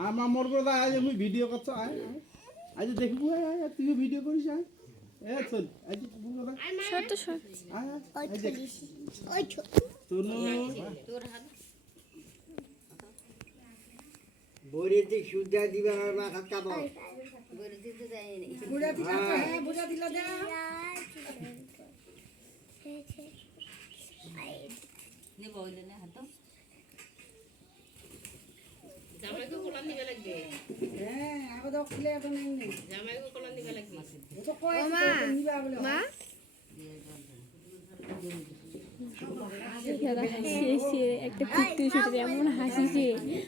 আমার মোর কথা আজ আমি ভিডিও করছো আজ দেখবো তুই ভিডিও করিস চল আজ বইরে সুদা দিবা না খাতা বল বইরে দিতে যায়নি বুড়া দিলা হ্যাঁ বুড়া দিলা দে নে বইলে না হাত জামাইকে কোলান দিবে লাগবে হ্যাঁ আবার দাও খুলে তো নাই নেই জামাইকে কোলান দিবে লাগবে ও তো কয় নিবা বলে মা একটা কুত্তু ছুটে এমন হাসিছে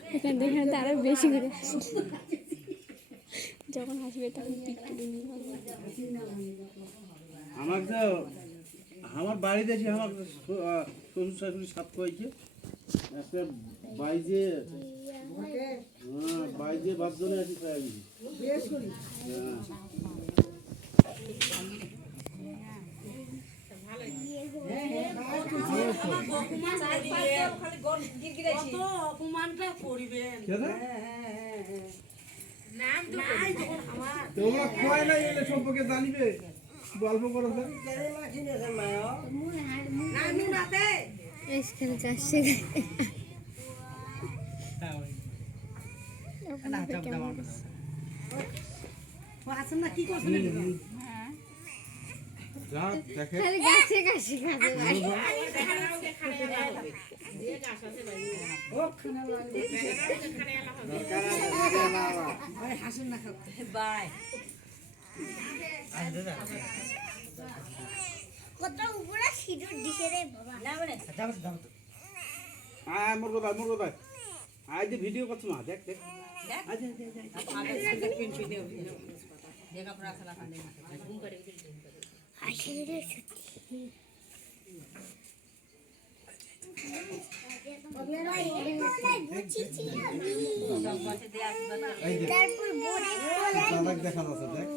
ওখান থেকে আরো বেশি করে হাসি যখন হাসবে তখন আমার তো আমার বাড়িতে এসে আমার শ্বশুর শাশুড়ি সাপ হয়েছে একটা বাইজে বাইজে বাপজনে আছি খাই বেশ করি অপমানটা করিবেন তোমরা খোয়াই নাই এলে সম্পর্কে জানিবে গল্প করো না কি করছেন দেখে গাছে গাছে খাবে হাসুন না খাও বাই কত উপরে সিঁদুর দিছে রে বাবা না মানে মোর কথা আজ ভিডিও করছো মা দেখ দেখ আজ দেখা প্রার্থনা কান্দে ঘুম করে আসলে সত্যি তারপর দাদাক দেখা যাচ্ছে দেখ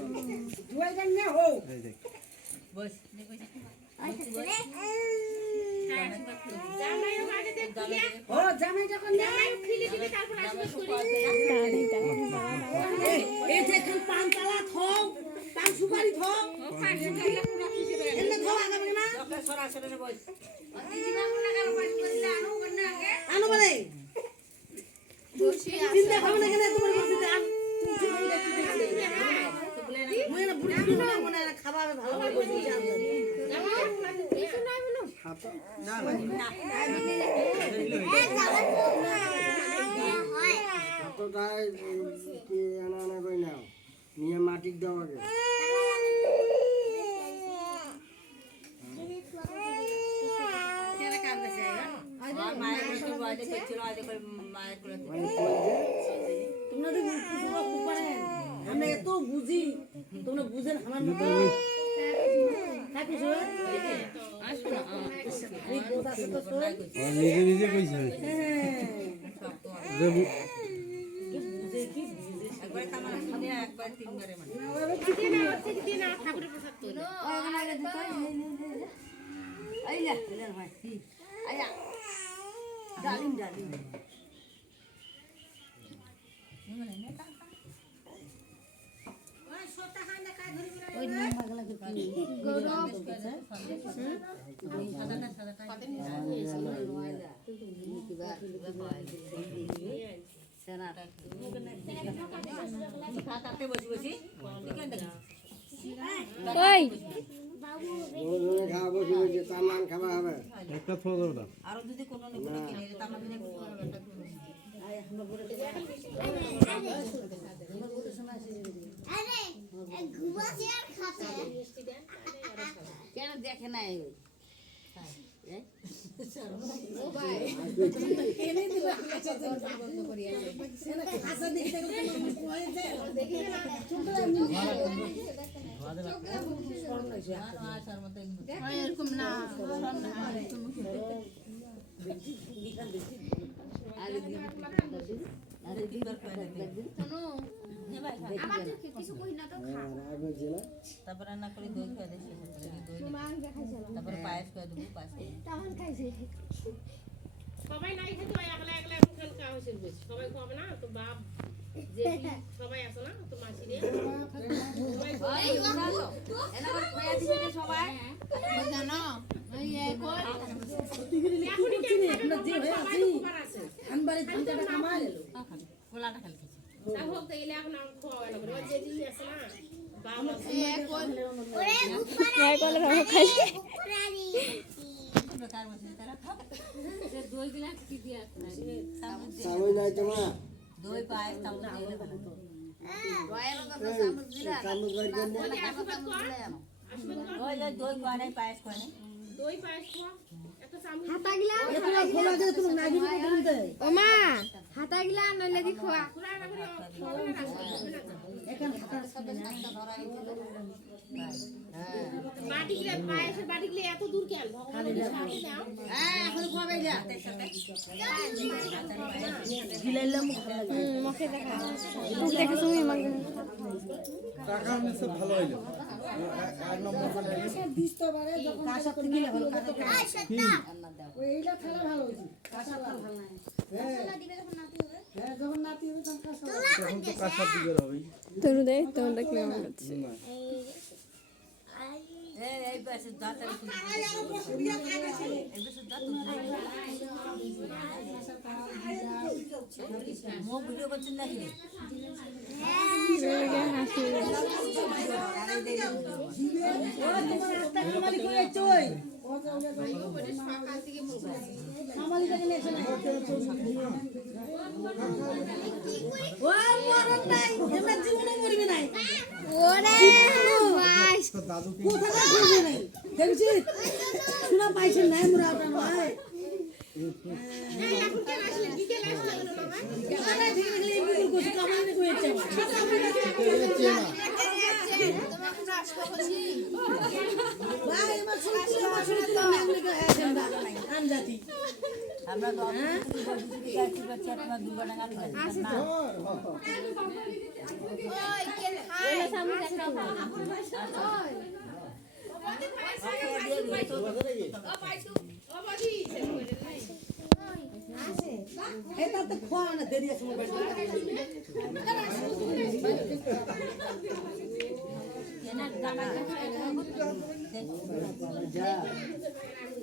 দুই জন না হো এই দেখ বস ও জামাই যখন জামাই খিলি দিবি তারপর আসবে এই দেখুন পান তালা থাও পান সুপারি থাও পান সুপারি এলে থাও আগাবে না সরাসরি বস দিদি বাবু না গেল পয়সা দিলে আনো বন্না আগে আনো বলে চিন্তা ভাবনা কেন তোমার কাছে আন মই না বুড়ি বুড়ি না মনে খাবার ভালো করে বসে যাবে না হাতটাই কি আনা কই নাও নিয়ে মাটি দাও আগে মায়ের কাছে বাইরে ছিল আজ করে মায়ের করে তোমরা তো তোমরা খুব পারেন আমরা এত বুঝি তোমরা বুঝেন আমার মতো কাটিছো আসো না এই কথা তো তো নিজে নিজে কইছে একবার তামার খানে একবার তিনবারে মানে ঠাকুরের প্রসাদ তো আইলা ভাই আয়া ডালিম ওই নিয়ে পাগলা করতে গরম খাতাতে বসি বসি ওই দুজনে খাওয়া বসে বসে তামান খাওয়া হবে একটা থো দাও আরো যদি কোনো কোনো কিনে তামার দিনে আরে ঘুমাসি আর খাতে কেন দেখে নাই ও ভাই এনে দিবা বন্ধ করি হাসা দেখতে করতে কই যে দেখি না ছোট এরকম না আরে দিবার পারে আমার তো কিছু কই না তো খা রাগ হয়েছে না? তারপর রান্না করে দই খাওয়া দেয় তারপরে পায়েস করে দেবো পায়েস করে দেবো। তখন খাইছে সবাই নাই খেতে হয় একলা একলা এখন খান খাওয়া হয়েছে বেশি সবাই খাবে না তো বাপ যে সবাই আছে না তো মাসি রে সবাই এই জানো এনা করে খাইয়া দিবে না সবাই জানো এই কই এখনই কেন খাবে না যে হয়ে সবাই আছি উপকার আছে আনবারে ধানটা কামাই এলো কোলাটা খালি খেয়েছি তা হোক তো এলে এখন আমি খাওয়া না করে যে দিন আছে না বাপ আছে ট্রাই করলে রকম খাইলে বেকার বসে তারা খাও দই গিলা কি দিয়া চামচ দিয়ে চামচ নাই তোমার? দই পায়েস চামচ দিয়ে ভালো চামচ বাড়ি করে নে। ওই যে দই করে পায়েস করে দই পায়েস খাওয়া একটা চামচ হাতা গিলা এতলা খোলা দিয়ে তুমি নাগি করে দিতে ওমা হাতা গিলা নইলে দি খোয়া পুরা না করে খাওয়া না এখন হাতার সাথে বাটি গিলা পায়েসের বাটি গিলা এত দূর কেন ভগবানের সাথে দাও এখন খাবে যা গিলাইলাম ভালো লাগে মুখে দেখা মুখ দেখে তুমি মাংস টাকা নিচ্ছে ভালো হইলো এক নম্বর করে দিস্তো বারে যখন কাঁচা করে গিলা ভালো কাঁচা ওই এইটা খেলা ভালো হইছে কাঁচা ভালো নাই হ্যাঁ যখন নাতি হবে তখন কাঁচা তখন তো কাঁচার দিকে হবে তরু দেয় তরুণটা কেমন লাগছে না এই পাশে দাঁত আর এই পাশে দাঁত মুখ ভিডিও করছেন নাকি হাসি ওরা তোমার রাস্তা কামালি করে চই কামালি থেকে নেছে না ও মরণ নাই এমন জীবনে মরবে নাই ওরে মাস দাদু কি কোথা থেকে মরবে নাই দেখছিস শোনা পাইছেন নাই মোরা আপনার ভাই এখন কেন আসলে বিকেল আসলে না কামাই থেকে গেলে এমনি করে কামাই করে চই ভাই আমার শুনতে নামলে এজেন্ডা আমজাতি আমরা তো বলছি গাছি বাচ্চা তোমার দুর্ঘটনা গান করে না ওই কে খায় সামনে একটা এটা তো খোয়া না দেরি আছে মোবাইল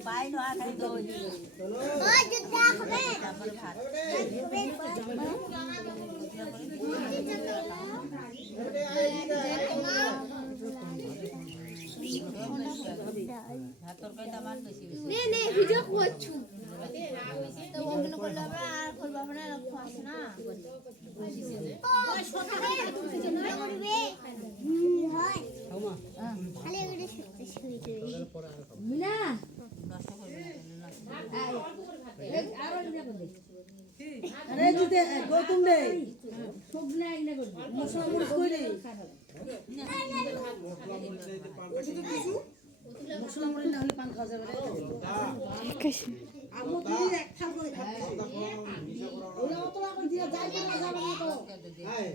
পাই না খালি দই ওই জুতা খাবে তারপরে ভাত ভাত তরকারি দামান বেশি বেশি নে নে ভিডিও করছু তো ওগুলো করলে আমরা আর করব আমরা লক্ষ্য আছে না ওই সকালে তুমি জন্য করবে হয় খালি ওটা শুই মিনা নষ্ট করবে না আরে দিতে গৌতম রে সব না ইনা করবি মশলা মরিচ কইরে মশলা মরিচ না হলে পান খাওয়া যাবে না আমো তুই এক থাল করে খাবি ওলা মত লাগন দিয়া যাই করে যাবে না তো হাই,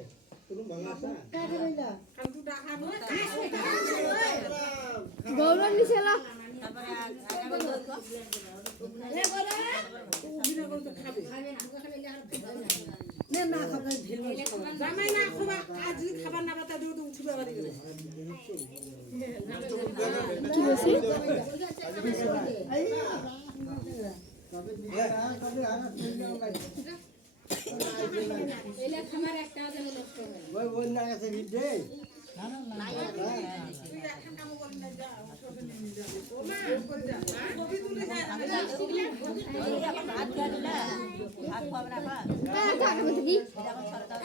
তুমি ভালো আছো? কাকে রইলা গৌরব নিছিল তারপরে আগামী দই কো নে না খাবে ঢেল মরিচ খাবে জামাই না খুবা আজ যদি খাবার না বাতা দিও তো উঠিবে বাড়ি গেলে কি বলছি তবে দিয়ে তবে আর ফিরে যাও ভাই ওই না আছে ভিড়ে ভাত খাওয়া দিলা ভাত খাওয়া না ভাত জানো তুমি এটা আমার সরকার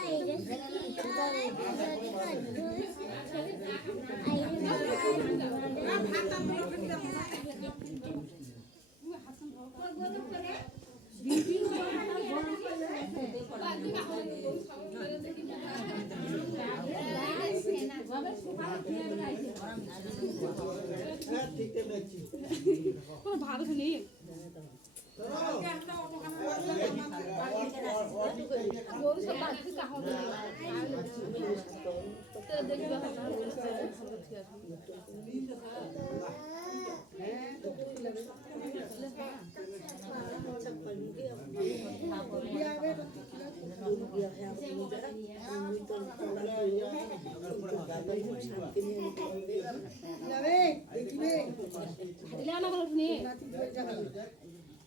ভালো নেই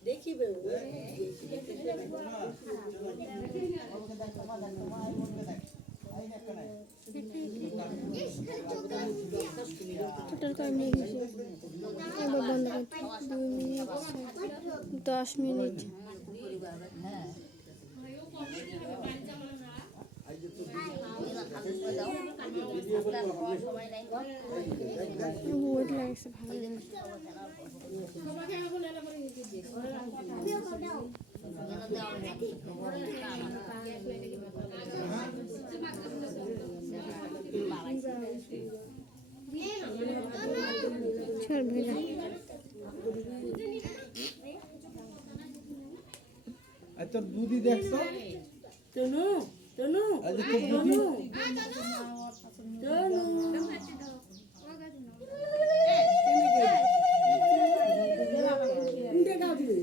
দেখিবে টোটাল কয় মিনিট হয়েছে? এবার বন্ধ করতে 2 মিনিট 10 মিনিট। বহুত লাগছে ভালো। চল ভেজা আচ্ছা দুধি দেখছো তনু তনু আচ্ছা তো দুধি তনু উঠে গাও দিবে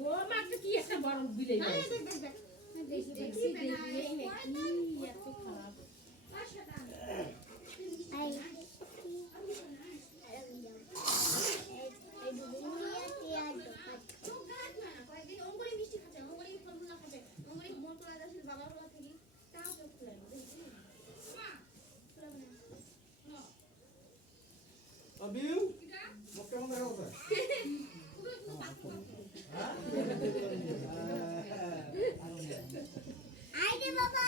ও মাত্র কি একটা বড় বিলে আবিউ মুখ কেমন দেখা হচ্ছে আইডি বাবা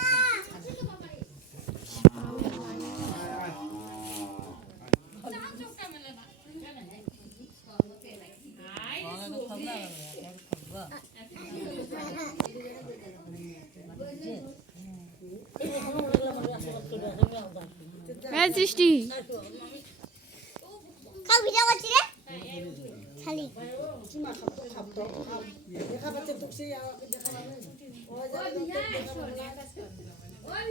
সৃষ্টি কাউ ভিডিও করছি রে খালি সীমা খাবতো দেখা পাচ্ছে তো সেই দেখা পাবে ওই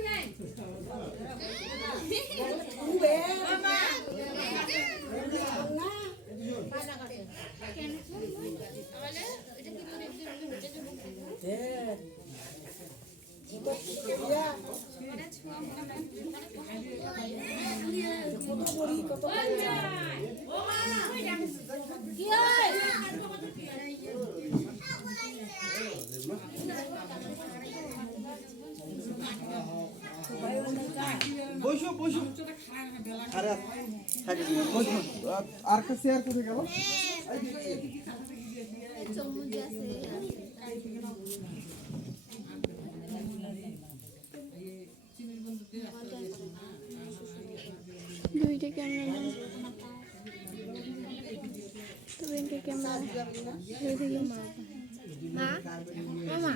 বসো বসো আরে থাকে বসো আর কে শেয়ার করে গেল দুইটা ক্যামেরা তবে একটা ক্যামেরা দুইটা মা মামা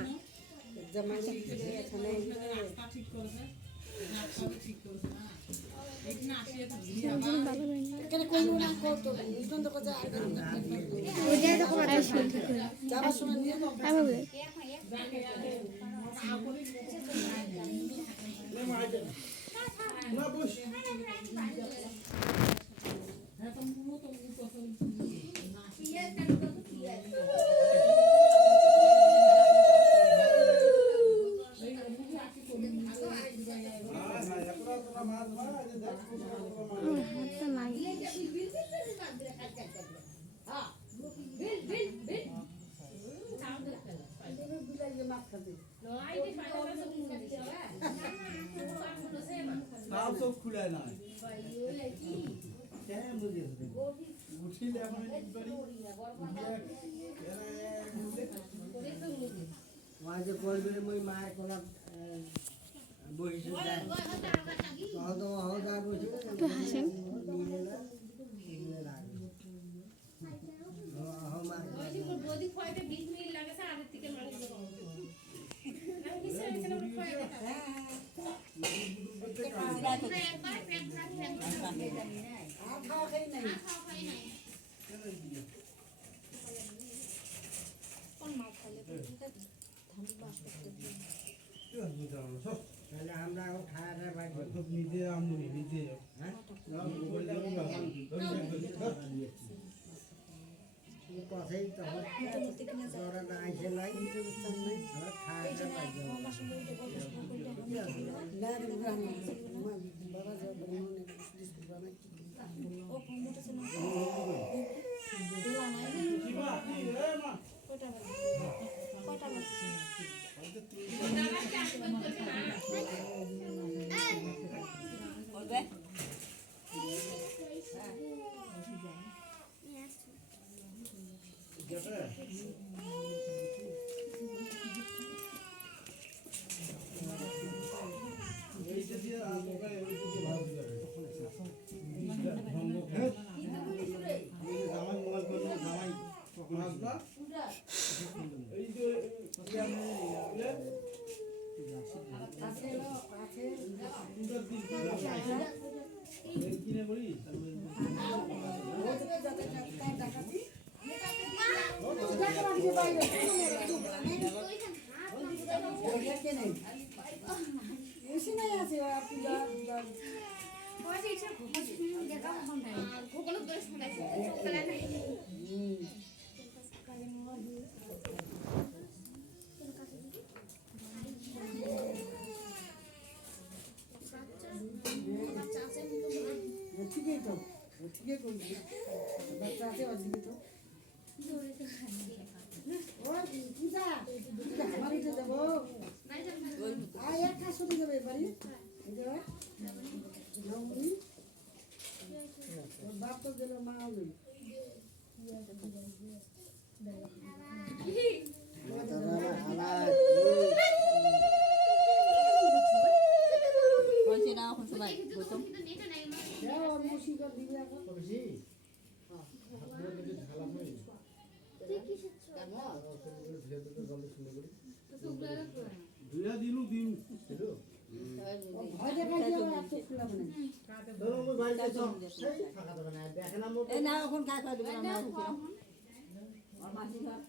ভালো হয়নি এখানে কোন না কত নিতন্ত কথা আর ওইটা দেখো যাবার সময় নিয়ে এভাবে না বস হাতটা নাই তাও তো খুলে না কেন বুঝিস উঠিলে এখন মাঝে পড়বে মই মায়ের কোলা বইছে যায় তো হওয়া বসে তো হাসেন বৌদি খোয়াইতে 20 মিনিট লাগে স্যার আগের থেকে মানুষ আমি কিসে খোয়াইতে সিলাই করে আর খাওয়া খাই নাই তাহলে আমরা এখন খাওয়াটা বাড়ি নিজে আমনি নিজে কথাই তখন ওরা না আইসে নাই আমরা খাওয়াটা বাড়ি বাবা বলবে এইটা দিয়ে মোবাইল এইটা দিয়ে ভালো দিবে জামাই মোবাইল করলে জামাই কখন আসবা এই যে কিনে করি এসে নাই আছে পূজা ঠিকই তো ঠিকই করবি বাচ্চা আছে অসুবিধা তো ও পূজা পূজা আমার এটা যাবো আর এক কাজ করতে যাবে বাড়ি বাপ তো গেল মা হলো বলছি না এখন সবাই গৌতম মুর্শিদাবাদ দিবে এখন দুইয়া দিলু দিন ভয় দেখাই দিয়ে আর চোখ খোলা মানে এই না এখন কাজ করে দেবো না আর মাসি ঘর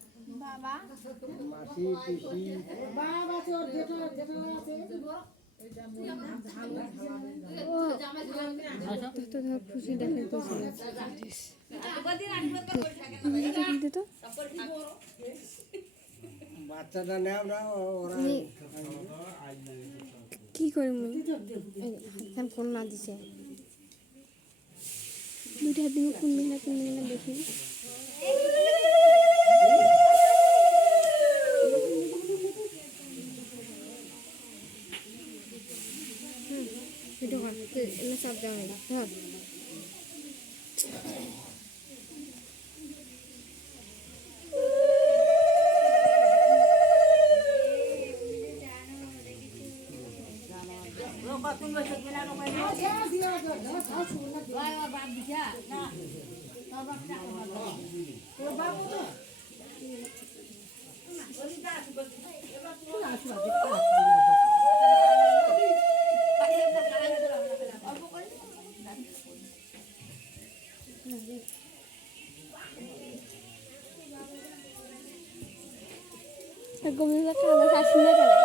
মাসি পিসি বাপ আছে ওর যেটা যেটা আছে তো ধর খুশি দেখে তো বাচ্চাটা নেও না ওরা কি করে মুই কোন না দিছে দুইটা দিন কোন মিনা দেখি ভিডিও কর এনে সব দেওয়া হয় ধর গভীর কালো শাসন না করে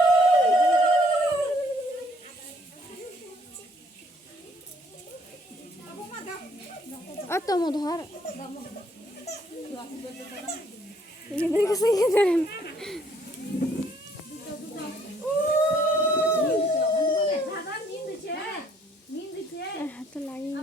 অতম ধর এদের কাছে ধরেন হাত লাগিয়ে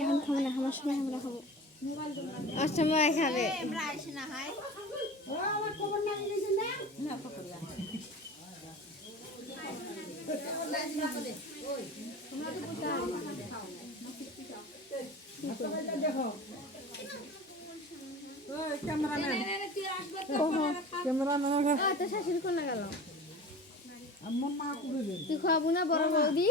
এখন খাবো না আমার সময় আমরা খাবো অসময় খাবে আমার খবর না দিয়েছেন না দেখো ক্যামেরাম্যান তো শাশুড়ি কোন গেল আমার মা করে দেবে তুই খাবো না বড় বৌদি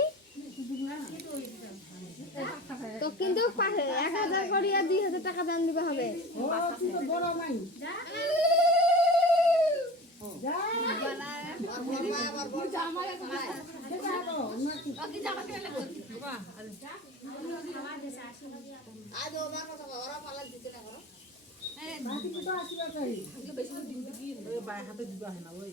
তো কিন্তু 1000 করে আর 2000 টাকা দাম দিতে হবে ও তুই তো বড় মাই যা হাতে দিবা হয় না ওই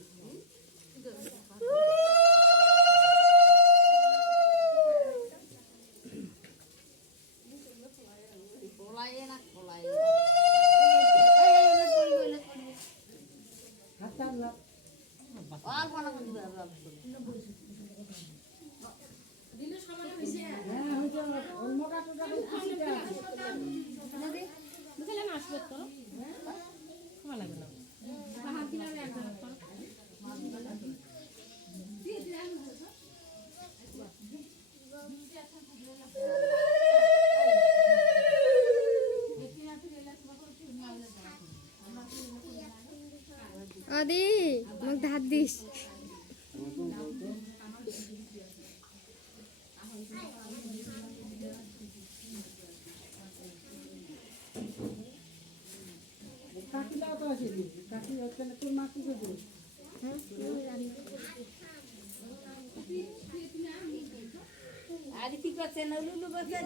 বুঝলেন আসবে তো ভালো লাগবে না আদি মোক ধার দিস কাকিলাও তো আছে কাকি হচ্ছে না তোর মা কি করবে আর কি করছে নলুলু করছে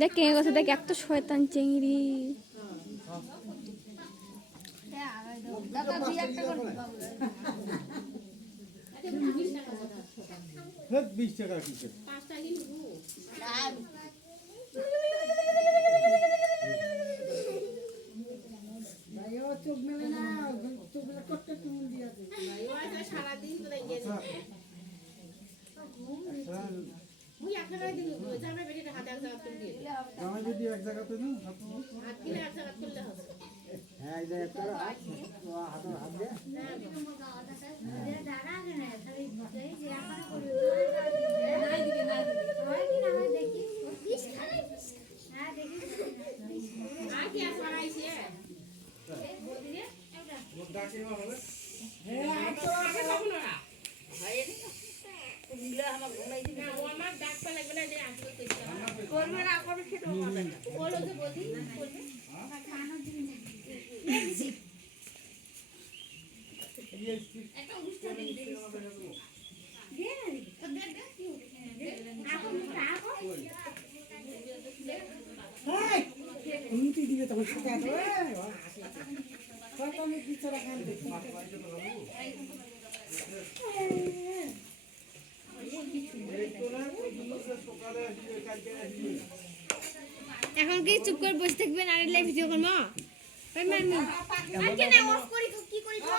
দেখ কে গেছে দেখ এত শয়তান চেংড়ি হ্যাঁ 20 টাকা কিসে 5টা নিবো ভাই ও চোখ মেলে না চোখ মেলে করতে তুমি দিয়েছে সারাদিন তো গেছে মুই আপনারা দিন জামাই বেটির হাতে এক জায়গা তুলে দিয়ে জামাই বেটি এক জায়গাতে না হাত হাত কিনে এক জায়গা তুললে হবে হ্যাঁ এই জায়গায় তোর হাত দে আর কি আছে আইছে আমার ডাক পা লাগবে না যে আসলে করবে না করবে খেতে হবে বলো যে বলি করবে একটা অনুষ্ঠান উন্নতি দিবে তখন শিখা কত আমি পিছরা খান দেখি এখন কি চুপ করে বসে থাকবেন আর লাইভ ভিডিও করবো ওই মারমু আর কেন অফ করি কি করি তো